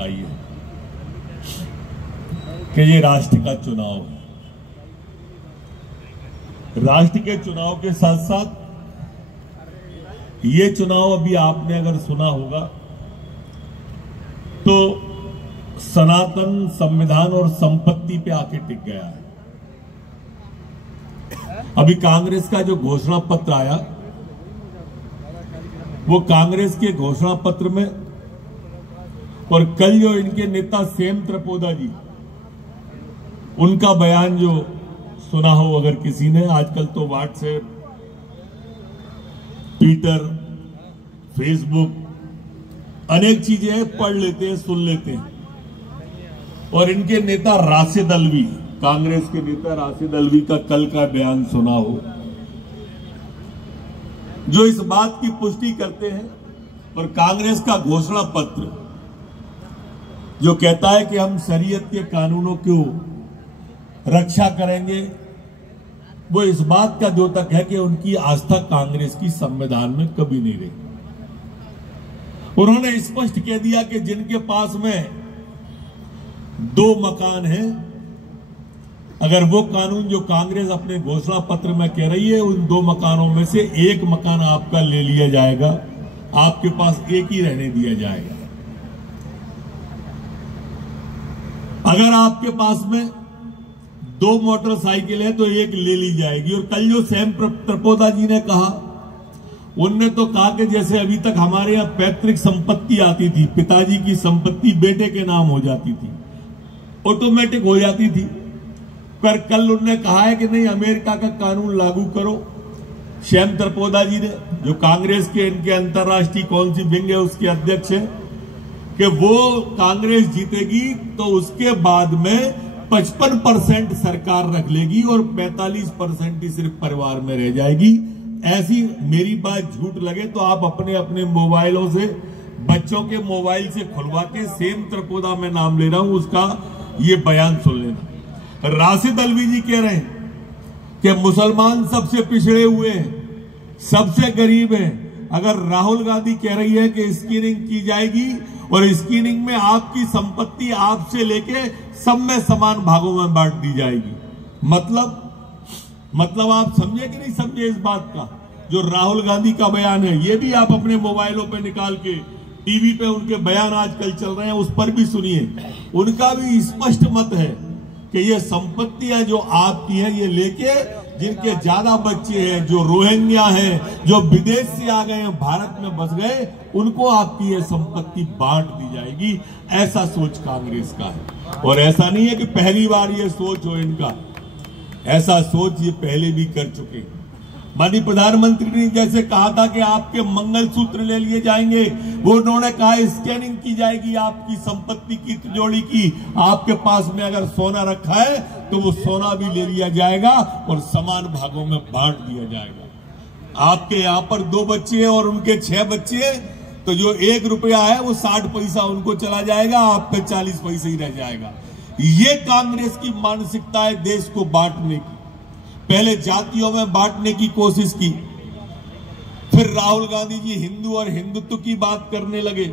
बताई है कि ये राष्ट्र का चुनाव है। राष्ट्र के चुनाव के साथ साथ ये चुनाव अभी आपने अगर सुना होगा तो सनातन संविधान और संपत्ति पे आके टिक गया है। अभी कांग्रेस का जो घोषणा पत्र आया, वो कांग्रेस के घोषणा पत्र में और कल जो इनके नेता सेम त्रिपोदा जी, उनका बयान जो सुना हो अगर किसी ने, आजकल तो व्हाट्सएप, ट्विटर, फेसबुक अनेक चीजें पढ़ लेते हैं, सुन लेते हैं। और इनके नेता राशिद अलवी, कांग्रेस के नेता राशिद अलवी का कल का बयान सुना हो, जो इस बात की पुष्टि करते हैं। और कांग्रेस का घोषणा पत्र जो कहता है कि हम शरीयत के कानूनों की रक्षा करेंगे, वो इस बात का द्योतक है कि उनकी आस्था कांग्रेस की संविधान में कभी नहीं रही। उन्होंने स्पष्ट कह दिया कि जिनके पास में 2 मकान हैं, अगर वो कानून जो कांग्रेस अपने घोषणा पत्र में कह रही है, उन 2 मकानों में से 1 मकान आपका ले लिया जाएगा, आपके पास 1 ही रहने दिया जाएगा। अगर आपके पास में 2 मोटरसाइकिल है तो 1 ले ली जाएगी। और कल जो सेम त्रिपोदा जी ने कहा, उनने तो कहा कि जैसे अभी तक हमारे यहां पैतृक संपत्ति आती थी, पिताजी की संपत्ति बेटे के नाम हो जाती थी, ऑटोमेटिक हो जाती थी, पर कल उन्होंने कहा है कि नहीं, अमेरिका का कानून लागू करो। श्याम त्रिपोदा जी ने, जो कांग्रेस के इनके अंतर्राष्ट्रीय कौन सी विंग है उसके अध्यक्ष है, कि वो कांग्रेस जीतेगी तो उसके बाद में 55% सरकार रख लेगी और 45% ही सिर्फ परिवार में रह जाएगी। ऐसी मेरी बात झूठ लगे तो आप अपने अपने मोबाइलों से, बच्चों के मोबाइल से खुलवा के सेम त्रिपोदा में नाम ले रहा हूं, उसका ये बयान सुन लेना। राशिद अलवी जी कह रहे हैं कि मुसलमान सबसे पिछड़े हुए हैं, सबसे गरीब हैं। अगर राहुल गांधी कह रही है कि स्क्रीनिंग की जाएगी और स्क्रीनिंग में आपकी संपत्ति आपसे लेके सब में समान भागों में बांट दी जाएगी, मतलब आप समझे कि नहीं समझे इस बात का? जो राहुल गांधी का बयान है, ये भी आप अपने मोबाइलों पे निकाल के, टीवी पे उनके बयान आजकल चल रहे हैं, उस पर भी सुनिए। उनका भी स्पष्ट मत है कि ये संपत्तियां जो आपकी हैं, ये लेके जिनके ज्यादा बच्चे हैं, जो रोहिंग्या हैं, जो विदेश से आ गए हैं, भारत में बस गए, उनको आपकी ये संपत्ति बांट दी जाएगी। ऐसा सोच कांग्रेस का है। और ऐसा नहीं है कि पहली बार ये सोच हो इनका, ऐसा सोच ये पहले भी कर चुके हैं। माननीय प्रधानमंत्री ने जैसे कहा था कि आपके मंगलसूत्र ले लिए जाएंगे, वो उन्होंने कहा स्कैनिंग की जाएगी आपकी संपत्ति की, तिजोरी की। आपके पास में अगर सोना रखा है तो वो सोना भी ले लिया जाएगा और समान भागों में बांट दिया जाएगा। आपके यहां पर 2 बच्चे हैं और उनके 6 बच्चे हैं, तो जो 1 रुपया है वो 60 पैसा उनको चला जाएगा, आप पे 40 पैसे ही रह जाएगा। ये कांग्रेस की मानसिकता है देश को बांटने की। पहले जातियों में बांटने की कोशिश की, फिर राहुल गांधी जी हिंदू और हिंदुत्व की बात करने लगे।